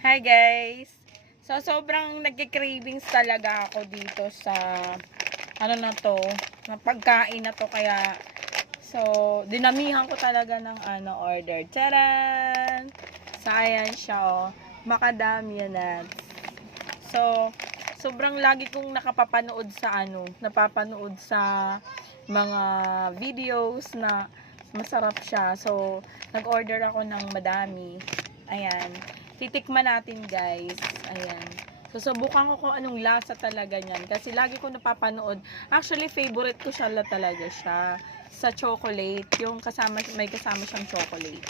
Hi guys! So sobrang nagki-cravings talaga ako dito sa ano na to, na pagkain na to kaya so dinamihan ko talaga ng order. Charan! So ayan siya oh, macadamia nuts. So sobrang lagi kong napapanood sa mga videos na masarap siya. So nag-order ako ng madami. Ayan. Titikman natin guys. Ayan. Susubukan ko kung anong lasa talaga niyan. Kasi lagi ko napapanood. Actually, favorite ko siya talaga siya. Sa chocolate. Yung may kasama siyang chocolate.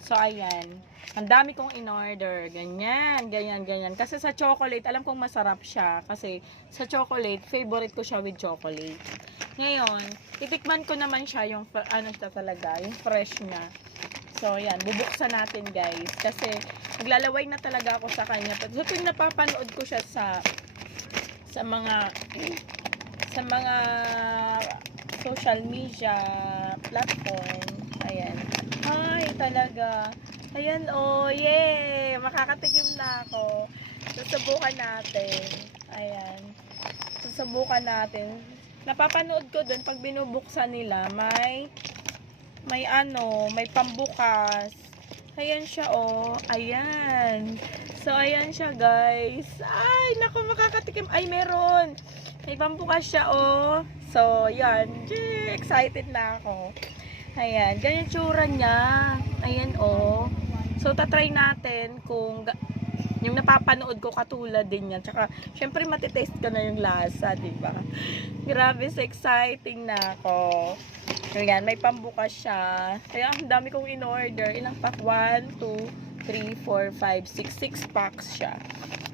So, ayan. Ang dami kong in-order. Ganyan, ganyan, ganyan. Kasi sa chocolate, alam kong masarap siya. Kasi sa chocolate, favorite ko siya with chocolate. Ngayon, titikman ko naman siya yung fresh niya. So, yan. Bubuksan natin, guys. Kasi, maglalaway na talaga ako sa kanya. So, tuwing napapanood ko siya sa mga social media platform. Ayan. Ay, talaga. Ayan, oh, yay! Makakatikim na ako. Susubukan natin. Ayan. Susubukan natin. Napapanood ko dun, pag binubuksan nila, may pambukas. Ayan siya, oh. Ayan. So, ayan siya, guys. Ay, naku, makakatikim. Ay, meron. May pambukas siya, oh. So, yan. Yay, excited na ako. Ayan. Ganyan tsura niya. Ayan, oh. So, tatry natin kung yung napapanood ko katulad din yan. Tsaka, syempre matitest ko na yung lasa, diba? Grabe, so exciting na ako. Ayan, may pambukas siya. Kaya ang dami kong in-order. Ilang pack? 1, 2, 3, 4, 5, 6. 6 packs siya.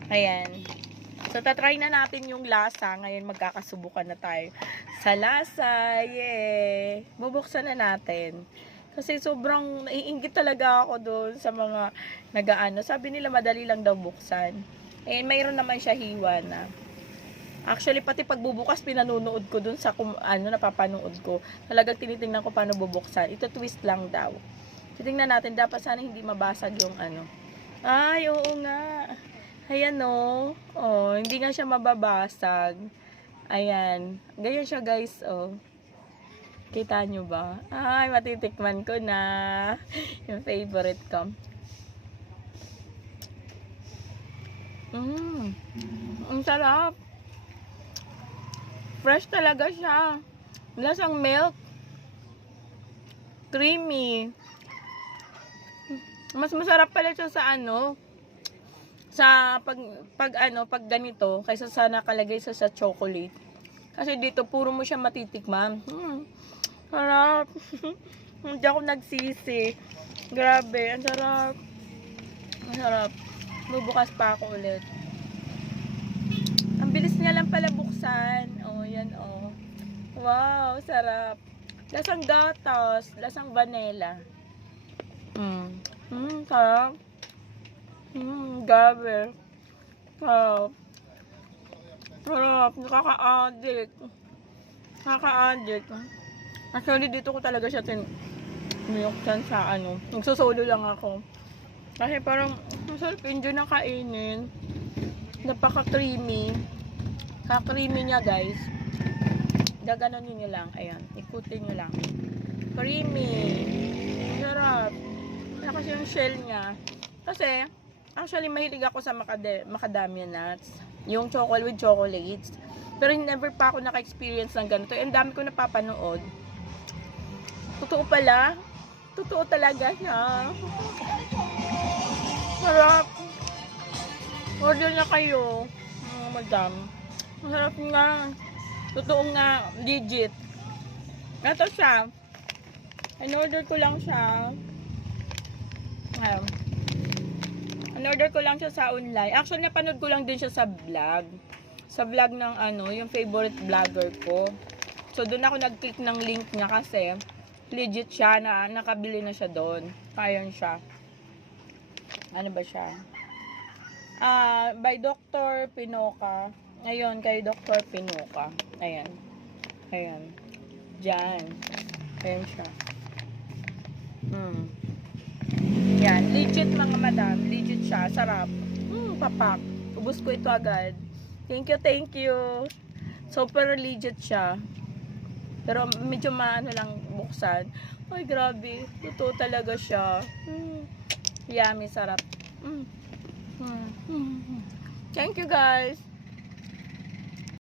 Ayan. So, tatry na natin yung lasa. Ngayon, magkakasubukan na tayo sa lasa. Yay! Bubuksan na natin. Kasi sobrang naiinggit talaga ako doon sa mga Sabi nila madali lang daw buksan. Eh, mayroon naman siya hiwa na. Actually, pati pagbubukas, pinanunood ko dun sa napapanood ko. Talagang tinitingnan ko paano bubuksan. Ito twist lang daw. Titingnan natin, dapat sana hindi mabasag yung Ay, oo nga. Ayan o. Oh, hindi nga siya mababasag. Ayan. Ganyan siya guys, oh. Kita nyo ba? Ay, matitikman ko na. Yung favorite ko. Ang sarap. Fresh talaga siya. Lasang milk. Creamy. Mas masarap pala siya sa pag ganito kaysa sa nakalagay sa chocolate. Kasi dito puro mo siya matitikman. Sarap. Hindi ako nagsisi. Grabe, ang sarap. Ang sarap. Bubukas pa ako ulit. Ang bilis niya lang pala buksan. Oh, yan oh. Wow, sarap. Lasang gatas, lasang vanilla. Sarap. Grabe. Sarap. Sarap. Nakaka-addict. Nakaka-addict. Actually, dito ko talaga siya tiniyoksan sa Nagsusolo lang ako. Kasi parang masarap yun dyan na kainin. Napaka-creamy. Ka-creamy niya, guys. Gaganon nyo lang. Ayan. Ikutin nyo lang. Creamy. Masarap. Kaya kasi yung shell niya. Kasi, actually, mahilig ako sa macadamia nuts. Yung chocolate with chocolates. Pero never pa ako naka-experience ng ganito. Ang dami ko napapanood. Totoo pala. Totoo talaga siya. Sarap. Order na kayo. Madam. Masarap nga. Totoo nga. Legit. Ito siya. In-order ko lang siya. In-order ko lang siya sa online. Actually, napanood ko lang din siya sa vlog. Sa vlog ng yung favorite vlogger ko. So, doon ako nag-click ng link niya kasi legit siya na nakabili na siya doon. Ayan siya. Ano ba siya? By Dr. Pinoca. Ngayon, kay Dr. Pinoca. Ayan. Ayan. Diyan. Ayan siya. Yan. Legit mga madam. Legit siya. Sarap. nagpapak. Ubus ko ito agad. Thank you, thank you. Super legit siya. Pero medyo maano lang buksan. Ay, grabe. Totoo talaga siya. Yummy, sarap. Thank you, guys.